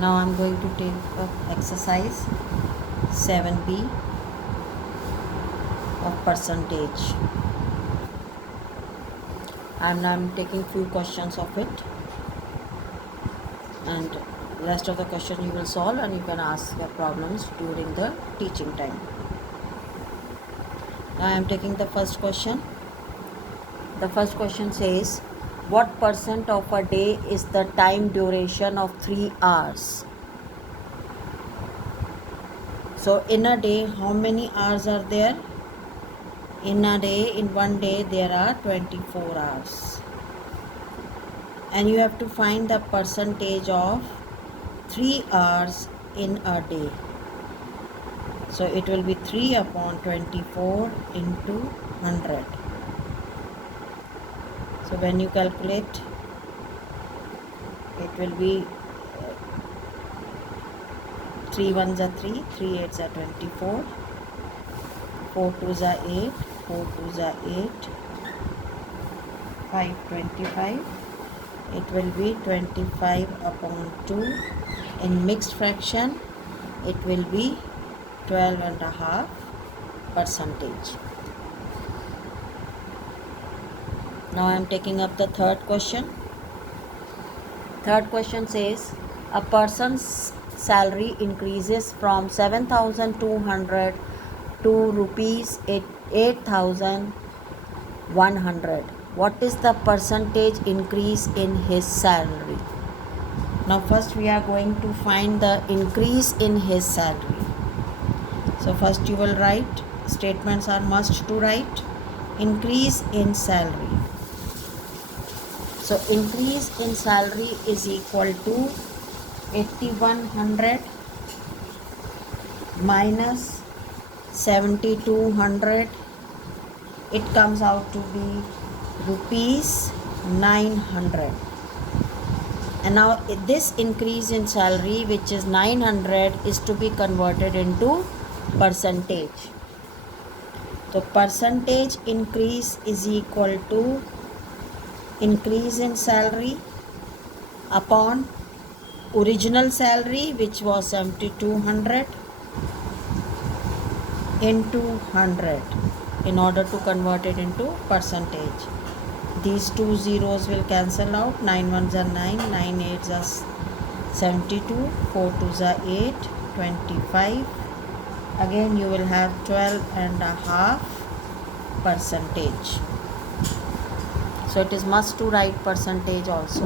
Now I'm going to take up exercise 7b of percentage, and I'm taking few questions of it, and rest of the question you will solve and you can ask your problems during the teaching time. Now I am taking the first question. The first question says, what percent of a day is the time duration of 3 hours? So in a day, how many hours are there? In a day, in one day, there are 24 hours. And you have to find the percentage of 3 hours in a day. So it will be 3 upon 24 into 100. So when you calculate, it will be 3 1s are 3, 3 8s are 24, 4 2s are 8, 4 2s are 8, 5 25. It will be 25 upon 2. In mixed fraction, it will be 12.5%. Now I am taking up the third question. Third question says, a person's salary increases from 7,200 to rupees 8,100. What is the percentage increase in his salary? Now first we are going to find the increase in his salary. So first you will write, statements are must to write, increase in salary. So increase in salary is equal to 8,100 minus 7,200. It comes out to be rupees 900. And now this increase in salary, which is 900, is to be converted into percentage. So percentage increase is equal to increase in salary upon original salary, which was 7,200, into 100 in order to convert it into percentage. These two zeros will cancel out. 9 1s are 9, 9 8s are 72, 4 2s are 8, 25. Again you will have 12.5%. So it is must to write percentage also.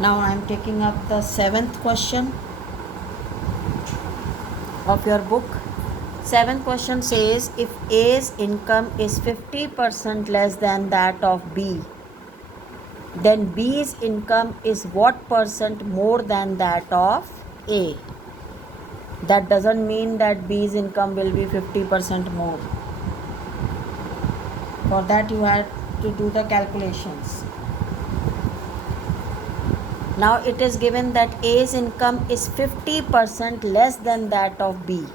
Now I am taking up the seventh question of your book. Seventh question says, if A's income is 50% less than that of B, then B's income is what percent more than that of A? That doesn't mean that B's income will be 50% more. For that you have to do the calculations. Now it is given that A's income is 50% less than that of B.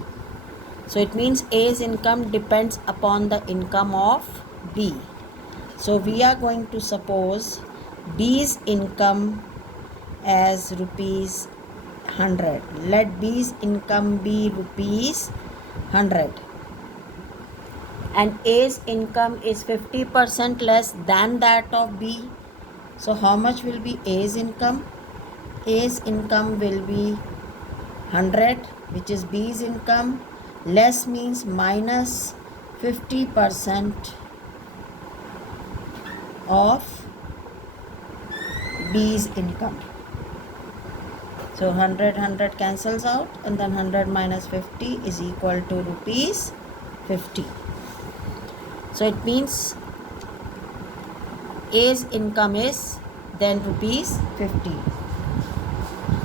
So it means A's income depends upon the income of B. So we are going to suppose B's income as rupees 100. Let B's income be rupees 100. And A's income is 50% less than that of B. So how much will be A's income? A's income will be 100, which is B's income. Less means minus 50% of B's income. So 100 cancels out, and then 100 minus 50 is equal to rupees 50. So it means A's income is then rupees 50.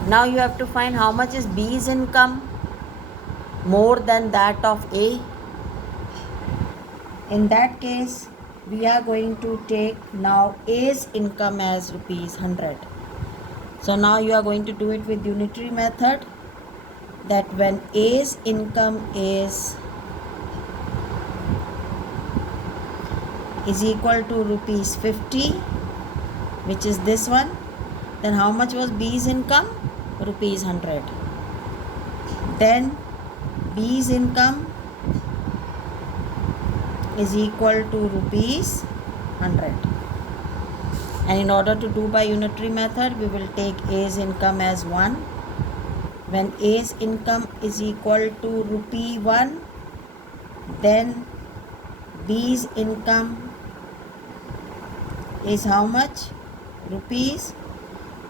Now you have to find how much is B's income more than that of A. In that case, we are going to take now A's income as rupees 100. So now you are going to do it with unitary method, that when A's income is equal to rupees 50, which is this one, Then how much was B's income? Rupees 100. Then B's income is equal to rupees 100. And in order to do by unitary method, we will take A's income as 1. When A's income is equal to rupee 1, then B's income is how much? Rupees.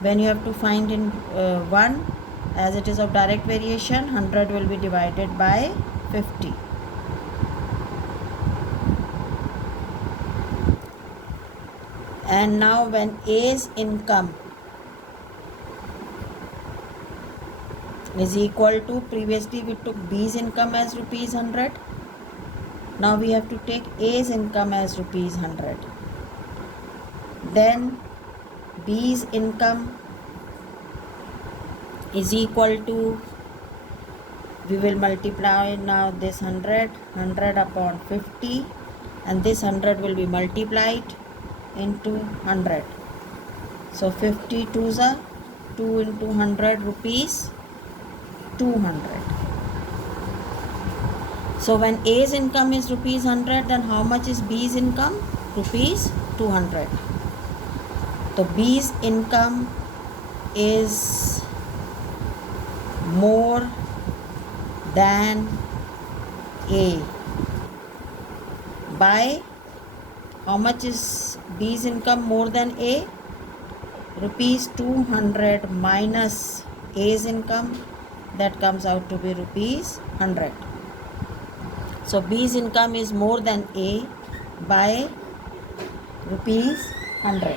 When you have to find in 1, as it is of direct variation, 100 will be divided by 50. And now when A's income is equal to, previously we took B's income as rupees 100. Now we have to take A's income as rupees 100. Then B's income is equal to, we will multiply now this 100 upon 50, and this 100 will be multiplied into 100. So 50 2s are 2 into 100 rupees 200. So when A's income is rupees 100, then how much is B's income? Rupees 200. So B's income is more than A by, how much is B's income more than A? Rupees 200 minus A's income, that comes out to be rupees 100. So B's income is more than A by rupees 100.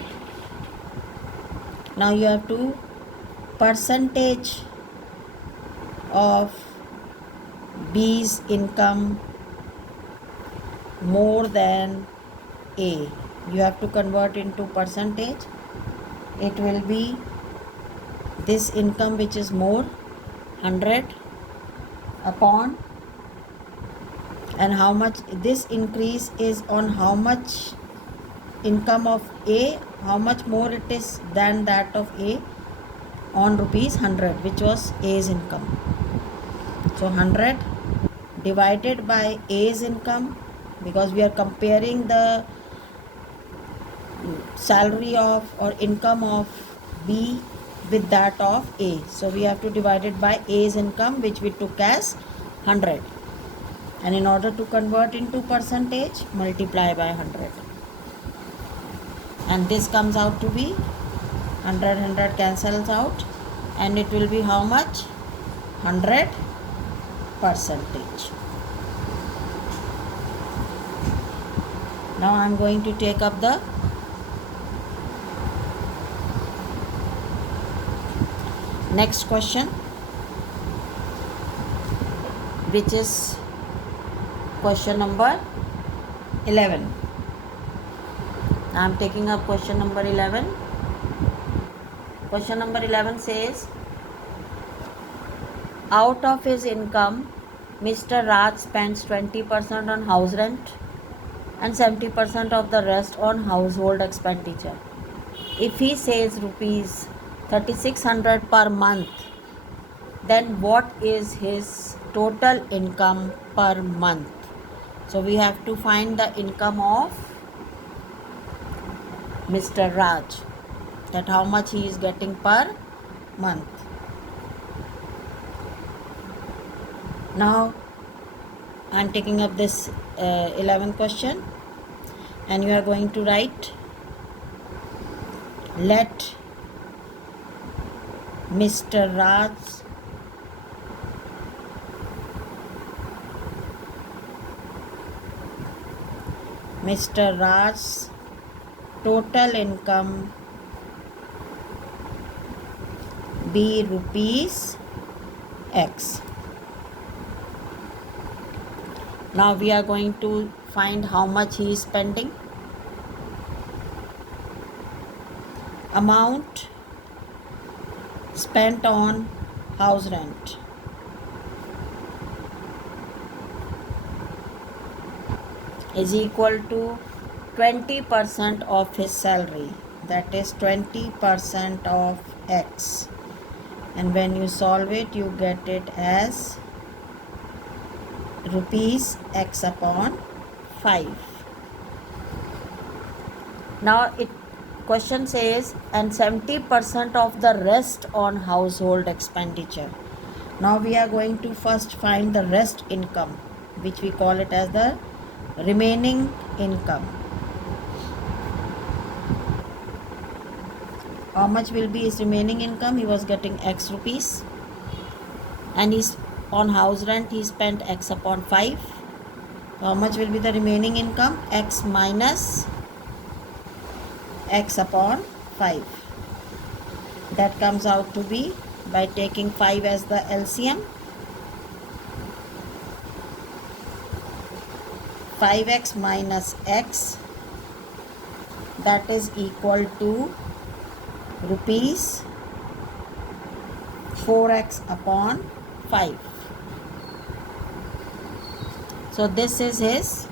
Now you have to percentage of B's income more than A. You have to convert into percentage. It will be this income which is more, 100 upon, and how much this increase is on how much income of A, how much more it is than that of A, on rupees 100, which was A's income. So 100 divided by A's income, because we are comparing the salary of or income of B with that of A. So we have to divide it by A's income, which we took as 100. And in order to convert into percentage, multiply by 100. And this comes out to be 100 cancels out, and it will be how much? 100%. Now I am going to take up the next question, which is question number 11. I am taking up question number 11. Question number 11 says, out of his income, Mr. Raj spends 20% on house rent and 70% of the rest on household expenditure. If he saves rupees 3600 per month, then what is his total income per month? So we have to find the income of Mr. Raj, that how much he is getting per month. Now I am taking up this 11th question, and you are going to write, let Mr. Raj's total income be rupees X. Now we are going to find how much he is spending. Amount spent on house rent is equal to 20% of his salary. that is 20% of x, and when you solve it you get it as rupees x upon 5. Now it question says and 70% of the rest on household expenditure. Now we are going to first find the rest income, which we call it as the remaining income. How much will be his remaining income? He was getting x rupees, and he's on house rent he spent x upon 5. How much will be the remaining income? X minus x upon 5. That comes out to be, by taking 5 as the LCM, 5x minus x, that is equal to rupees 4x upon 5. So this is his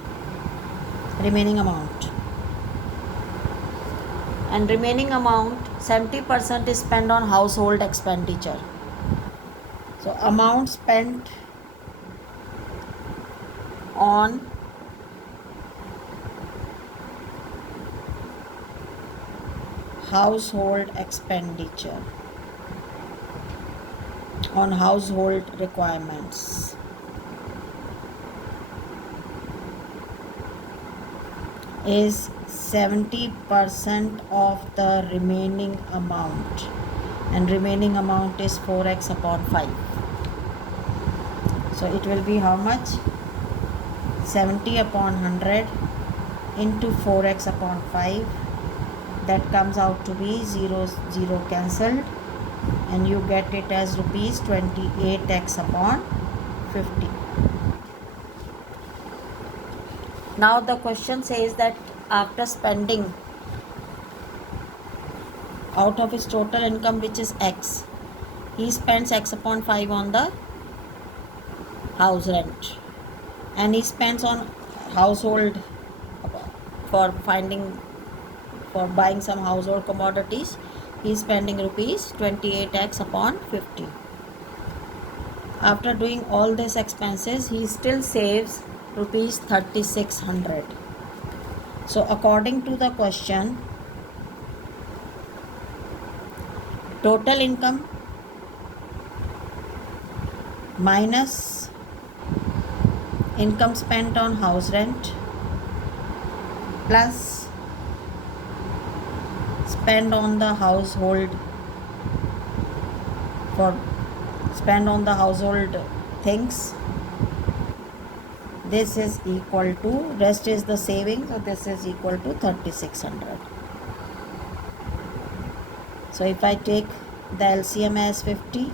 remaining amount. And remaining amount, 70% is spent on household expenditure. So amount spent on household expenditure, on household requirements, is 70% of the remaining amount, and remaining amount is 4x upon 5. So it will be how much? 70 upon 100 into 4x upon 5. That comes out to be 0 cancelled, and you get it as rupees 28x upon 50. Now the question says that after spending out of his total income, which is x, he spends x upon 5 on the house rent, and he spends on household for buying some household commodities. He is spending rupees 28x upon 50. After doing all these expenses, he still saves rupees 3600. So according to the question, total income minus income spent on house rent plus spend on the household things, this is equal to, rest is the saving, so this is equal to 3600. So if I take the LCM as 50,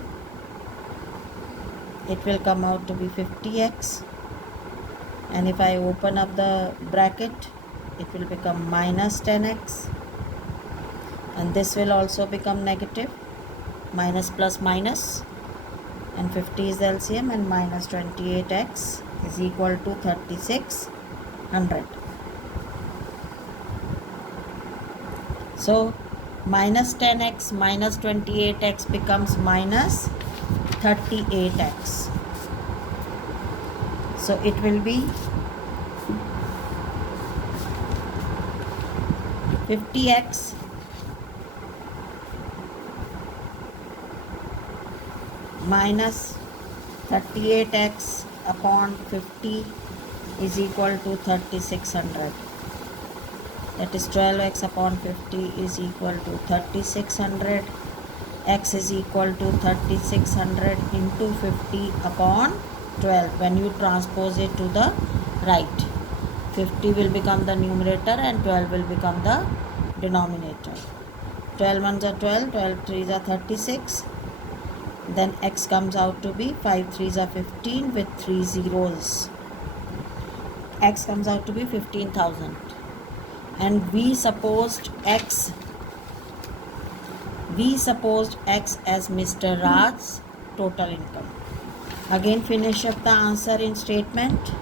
it will come out to be 50x, and if I open up the bracket, it will become minus 10x, and this will also become negative, minus plus minus, and 50 is the LCM, and minus 28x is equal to 3600. So minus 10x minus 28x becomes minus 38x. So it will be 50x minus 38x upon 50 is equal to 3600. That is 12x upon 50 is equal to 3600. X is equal to 3600 into 50 upon 12. When you transpose it to the right, 50 will become the numerator and 12 will become the denominator. 12 ones are 12, 12 threes are 36. Then x comes out to be 5 threes are 15 with 3 zeros. X comes out to be 15,000. And we supposed x as Mr. Raj's total income. Again finish up the answer in statement.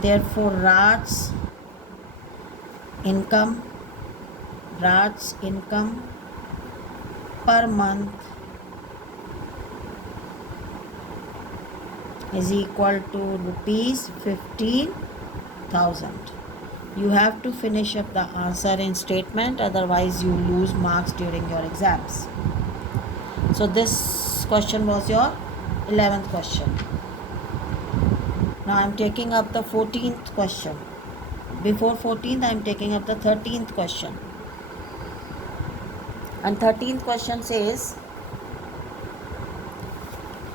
Therefore Raj's income Raj's income per month is equal to rupees 15,000. You have to finish up the answer in statement, otherwise you lose marks during your exams. So this question was your 11th question. Now I am taking up the 14th question. Before 14th, I am taking up the 13th question. And 13th question says,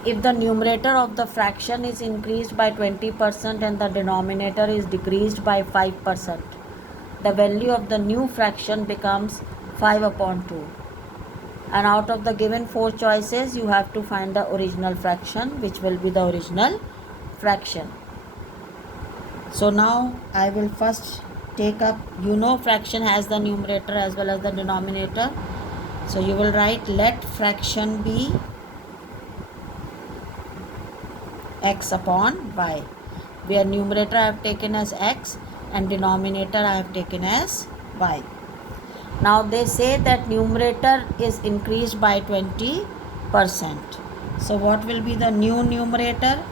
if the numerator of the fraction is increased by 20% and the denominator is decreased by 5%, the value of the new fraction becomes 5 upon 2. And out of the given 4 choices, you have to find the original fraction, which will be the original fraction. So now I will first take up, fraction has the numerator as well as the denominator. So you will write, let fraction be x upon y, where numerator I have taken as x and denominator I have taken as y. Now they say that numerator is increased by 20%. So what will be the new numerator?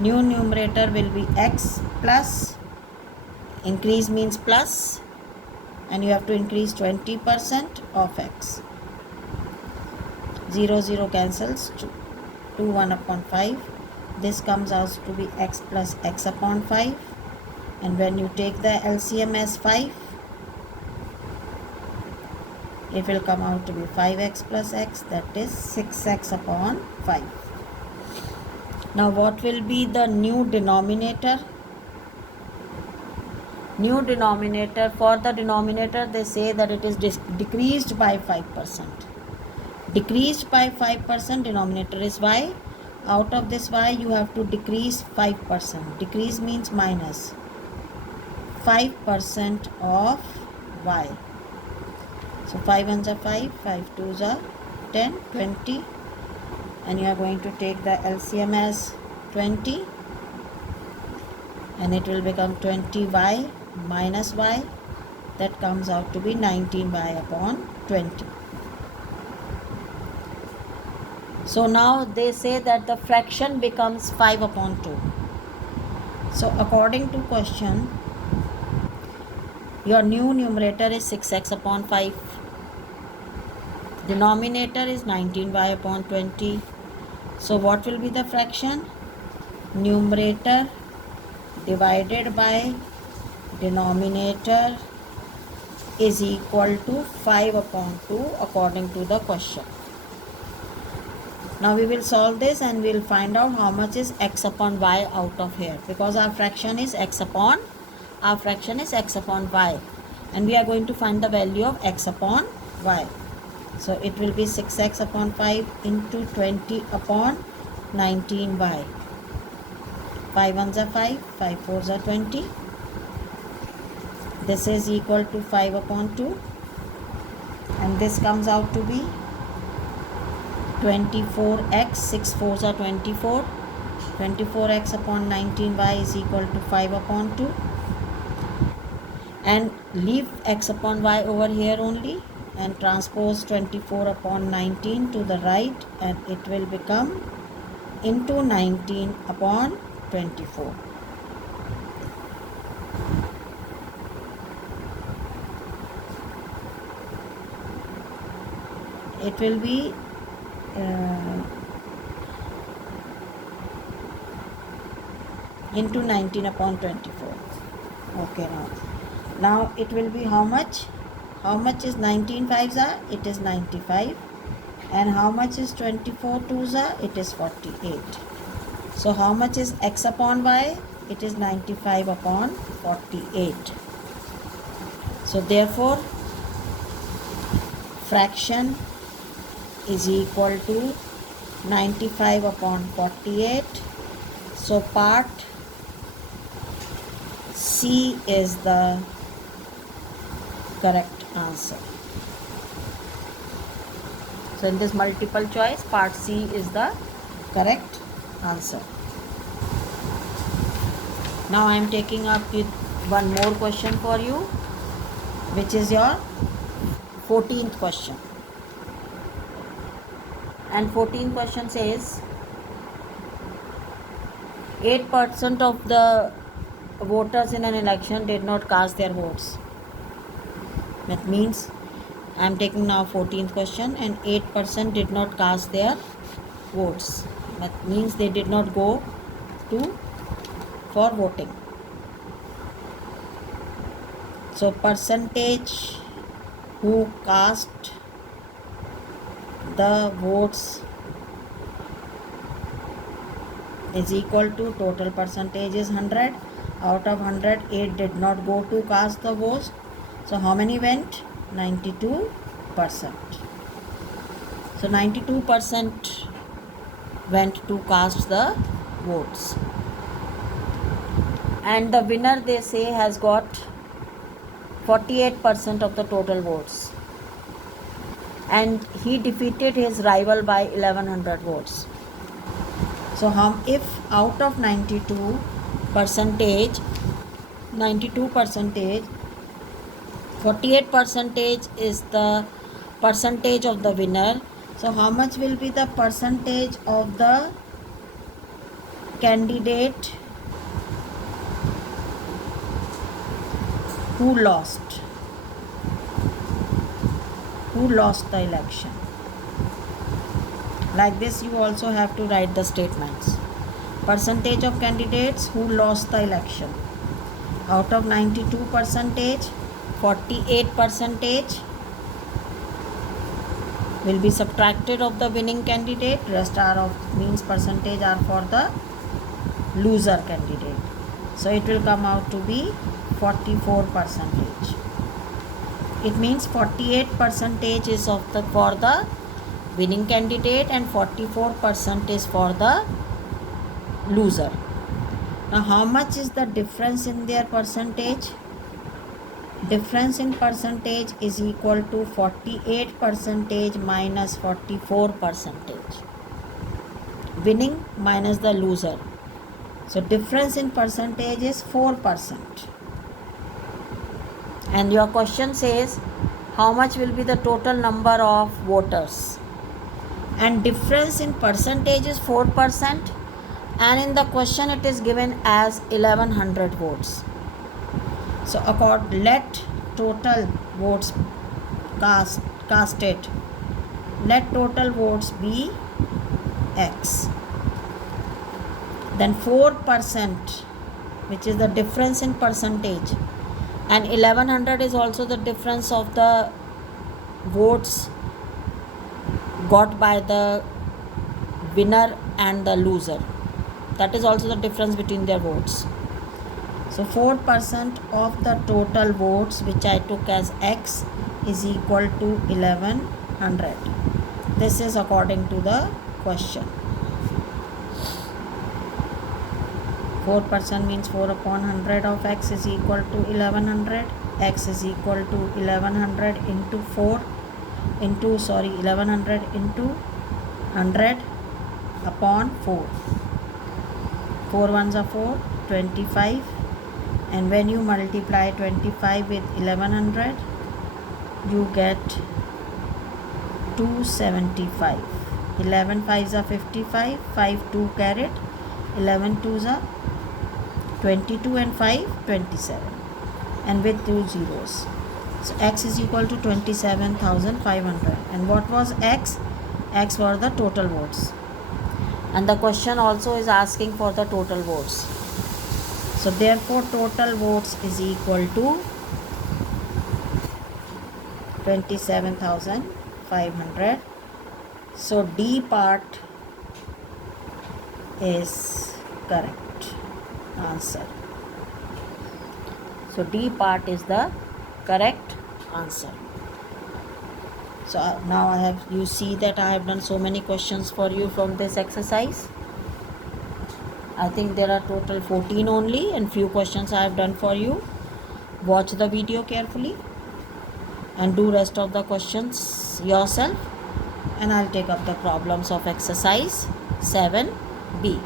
New numerator will be x plus, increase means plus, and you have to increase 20% of x. 0, 0 cancels, 2, 1 upon 5. This comes out to be x plus x upon 5. And when you take the LCM as 5, it will come out to be 5x plus x, that is 6x upon 5. Now what will be the new denominator? New denominator, for the denominator they say that it is decreased by 5%. Decreased by 5%, denominator is y. Out of this y you have to decrease 5%. Decrease means minus 5% of y. So 5 ones are 5, 5 twos are 10, 20, and you are going to take the LCM as 20, and it will become 20y minus y, that comes out to be 19y upon 20. So now they say that the fraction becomes 5 upon 2. So according to question, your new numerator is 6x upon 5. Denominator is 19y upon 20. So what will be the fraction? Numerator divided by denominator is equal to 5 upon 2 according to the question. Now we will solve this and we will find out how much is x upon y out of here, because our fraction is x upon y, and we are going to find the value of x upon y. So it will be 6x upon 5 into 20 upon 19y. 5 ones are 5, 5 fours are 20. This is equal to 5 upon 2, and this comes out to be 24x, 6 fours are 24. 24x upon 19y is equal to 5 upon 2. And leave x upon y over here only, and transpose 24 upon 19 to the right, and it will become into 19 upon 24. It will be into 19 upon 24. Okay, now it will be how much? How much is 19 fives are? It is 95. And how much is 24 twos are? It is 48. So how much is x upon y? It is 95 upon 48. So therefore fraction is equal to 95 upon 48. So part C is the correct answer. So in this multiple choice, part C is the correct answer. Now I am taking up one more question for you, which is your 14th question. And 14th question says 8% of the voters in an election did not cast their votes. That means I am taking now 14th question, and 8% did not cast their votes. That means they did not go for voting. So percentage who cast the votes is equal to total percentage is 100. Out of 100, 8 did not go to cast the votes. So how many went? 92%. So 92% went to cast the votes. And the winner, they say, has got 48% of the total votes. And he defeated his rival by 1100 votes. So if out of 92 percentage, 48% is the percentage of the winner. So how much will be the percentage of the candidate who lost the election? Like this, you also have to write the statements. Percentage of candidates who lost the election. Out of 92%, 48% will be subtracted of the winning candidate. Rest are of means percentage are for the loser candidate. So it will come out to be 44%. It means 48% is for the winning candidate and 44% is for the loser. Now how much is the difference in their percentage? Difference in percentage is equal to 48% minus 44%. Winning minus the loser. So difference in percentage is 4%. And your question says how much will be the total number of voters? And difference in percentage is 4%, and in the question it is given as 1100 votes. So let total votes casted, let total votes be X. Then 4%, which is the difference in percentage, and 1100 is also the difference of the votes got by the winner and the loser. That is also the difference between their votes. So 4% of the total votes, which I took as X, is equal to 1100. This is according to the question. 4% means 4 upon 100 of X is equal to 1100. X is equal to 1100 into 1100 into 100 upon 4. 4 ones are 4, 25. And when you multiply 25 with 1100, you get 275. 11 5s are 55, 5 2 carried, 11 2s are 22 and 5 27, and with 2 zeros. So X is equal to 27,500. And what was X? X were the total votes. And the question also is asking for the total votes. So therefore total votes is equal to 27,500. So D part is correct answer. So D part is the correct answer. So now you see that I have done so many questions for you from this exercise. I think there are total 14 only, and few questions I have done for you. Watch the video carefully and do rest of the questions yourself, and I'll take up the problems of exercise 7B.